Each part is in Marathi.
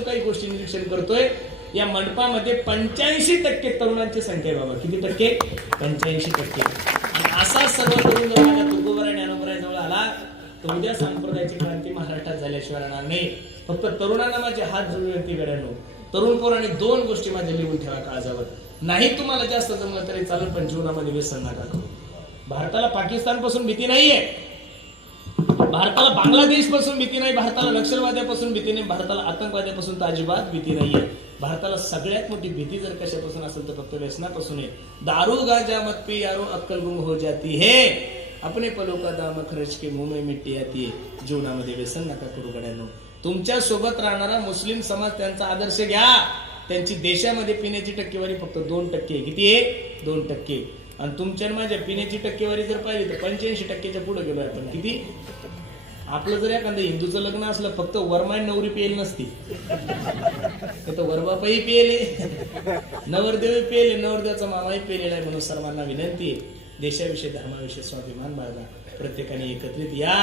वर्षापासून काही गोष्टी निरीक्षण करतोय. या मंडपामध्ये पंच्याऐंशी टक्के तरुणांची संख्या आहे बाबा. किती टक्के? पंच्याऐंशी टक्के. आणि असा सर्व तरुण जर माझ्या तुकोबरा ज्ञानोबरा जवळ आला तर उद्या संप्रदायाची क्रांती महाराष्ट्रात झाल्याशिवाय राहणार नाही. फक्त तरुणांना माझे हात जोडून येते गड्यानो. तरुण पोरांनी दोन गोष्टी माझ्या लिहून ठेवा काळजावर. नाही तुम्हाला जास्त जमलं तरी चालेल पण जीवनामध्ये व्यसन नका करू. भारताला पाकिस्तानपासून भीती नाहीये. भारताला बांगलादेशपासून भीती नाही भारताला नक्षलवाद्यापासून भीती नाही भारताला आतंकवाद्यापासून तर अजिबात भीती नाहीये. भारताला सगळ्यात मोठी भीती जर कशापासून असेल तर फक्त व्यसनापासून आहे. दारू गाजा मत पी यारो अक्कल गुम हो जाती है. अपने पलो का दाम खर्च के मुंह में मिट्टी आती है. जीवनामध्ये व्यसन नका करू गड्यानो. तुमच्यासोबत राहणारा मुस्लिम समाज त्यांचा आदर्श घ्या. त्यांची देशामध्ये पिण्याची टक्केवारी फक्त दोन टक्के किती आहे? दोन टक्के. आणि तुमच्या आणि माझ्या पिण्याची टक्केवारी जर पाहिली तर पंच्याऐंशी टक्क्याच्या पुढे गेलो आपण. किती? आपलं जर एखादं हिंदूचं लग्न असलं फक्त वरमाय नवरी पेल नसती. तर वरबापाही पेले नवरदेव पेले नवरदेवाचा मामाही पेलेला आहे म्हणून सर्वांना विनंती आहे. देशाविषयी धर्माविषयी स्वाभिमान बाळगा. प्रत्येकाने एकत्रित या.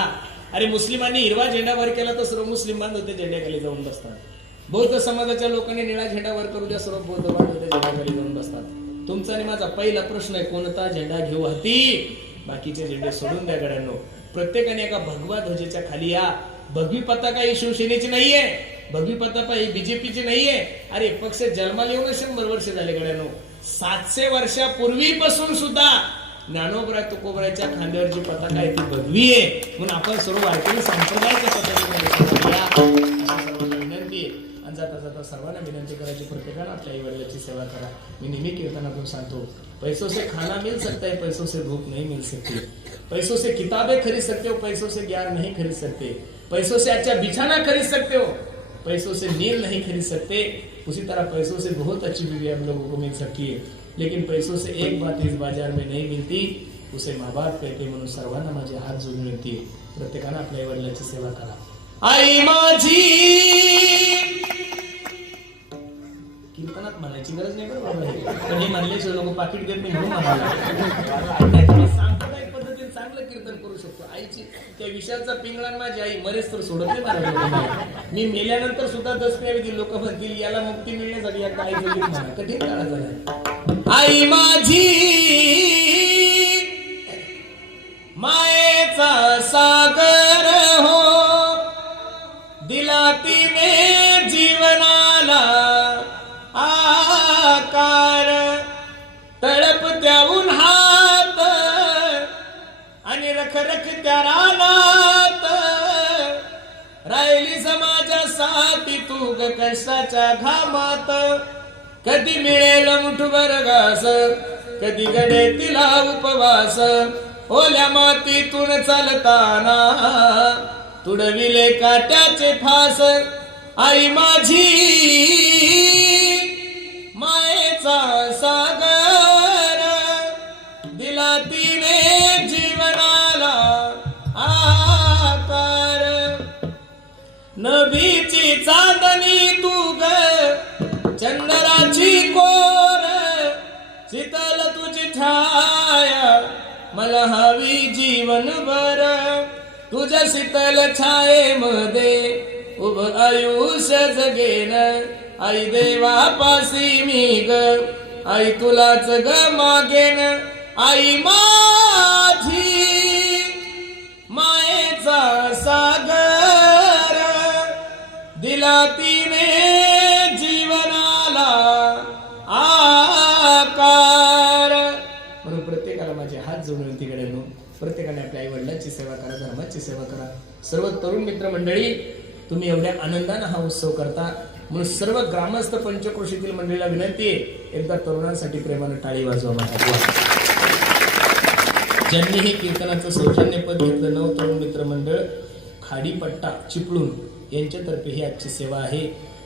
अरे मुस्लिमांनी हिरवा झेंडा वर केला तर सर्व मुस्लिम बांधव त्या झेंड्याखाली जाऊन बसतात. बौद्ध समाजाच्या लोकांनी निळा झेंडा वर करू द्या सर्व बौद्ध बांधव त्या झेंड्याखाली जाऊन बसतात. तुमचा आणि माझा पहिला प्रश्न आहे कोणता झेंडा घेऊ हाती? बाकीचे झेंडे सोडून द्या गड्यांनो. प्रत्येकाने एका भगवा ध्वजेच्या खाली या. भगवी पताका ही शिवसेनेची नाहीये. भगवी पताका ही बीजेपीची नाहीये. अरे पक्ष जन्माला येऊन शंभर वर्ष झाले गड्यानो. सातशे वर्षापूर्वीपासून सुद्धा ज्ञानोबरा तुकोबराच्या खांद्यावरची पताका आहे ती भगवी आहे. म्हणून आपण सर्व वारकरी संप्रदायाच्या पताकामध्ये विनंती आणि जाता जाता सर्वांना विनंती करायची प्रत्येकानं आपल्या आई वडिलाची सेवा करा. मी नेहमी कीर्तनातून सांगतो पैसों से खाना मिल सकता है पैसों से भूख नहीं मिल सकती। पैसों से किताबें खरीद सकते हो पैसों से ज्ञान नहीं खरीद सकते। पैसों से अच्छा बिछाना खरीद सकते हो पैसों से नील नहीं खरीद सकते। उसी तरह पैसों से बहुत अच्छी बीवी हम लोगों को मिल सकती है। लेकिन पैसों से एक बात इस बाजार में नहीं मिलती उसे माँ बाप कहते म्हणून सर्वांना माझे हात जोडून विनंती है। प्रत्येकानं आपल्या वडिलांची सेवा करा। आई माझी! कीर्तनात गरज नाही बरं बाबा. हे. पण हे लोक पाकिट देत नाही म्हणून म्हणाला सांप्रदायिक पद्धतीने चांगलं कीर्तन करू शकतो. आईची त्या विषयाचा पिंगळा माझी आई मरेच तर सोडत नाही मला मी मेल्यानंतर सुद्धा दस दसऱ्या लोक म्हणतील याला मुक्ती मिळण्यासाठी एकदा आई बोलली म्हणा कठीण काळा झाला. आई माझी मायेचा सागर राहिली समाजासाठी तू ग कष्टाच्या घामात. कधी मिळेल मुठभर घास कधी गडे तिला उपवास. ओल्या मातीतून चालताना तुडविले काट्याचे फास. आई माझी चंदराची कोर शीतल तुझी छाया मला हवी जीवनभर. तुझ्या शीतल छायेमध्ये उभ आयुष्य जगेन. आई देवापासी मी ग आई तुलाच ग मागेन. आई माझी मायेचा सागर दिला तिने माझे हात जोडून प्रत्येकाने आपल्या आई वडिलांची सेवा करा धर्माची सेवा करा. सर्व तरुण मित्र मंडळी तुम्ही एवढ्या आनंदानं हा उत्सव करता. म्हणून सर्व ग्रामस्थ पंचक्रोशीतील मंडळीला विनंती आहे एकदा तरुणांसाठी प्रेमानं टाळी वाजवा माझ्या ज्यांनी हे कीर्तनाचं सौजन्यपद घेतलं नव तरुण मित्र मंडळ खाडीपट्टा चिपळूण यांच्यातर्फे ही आजची सेवा आहे.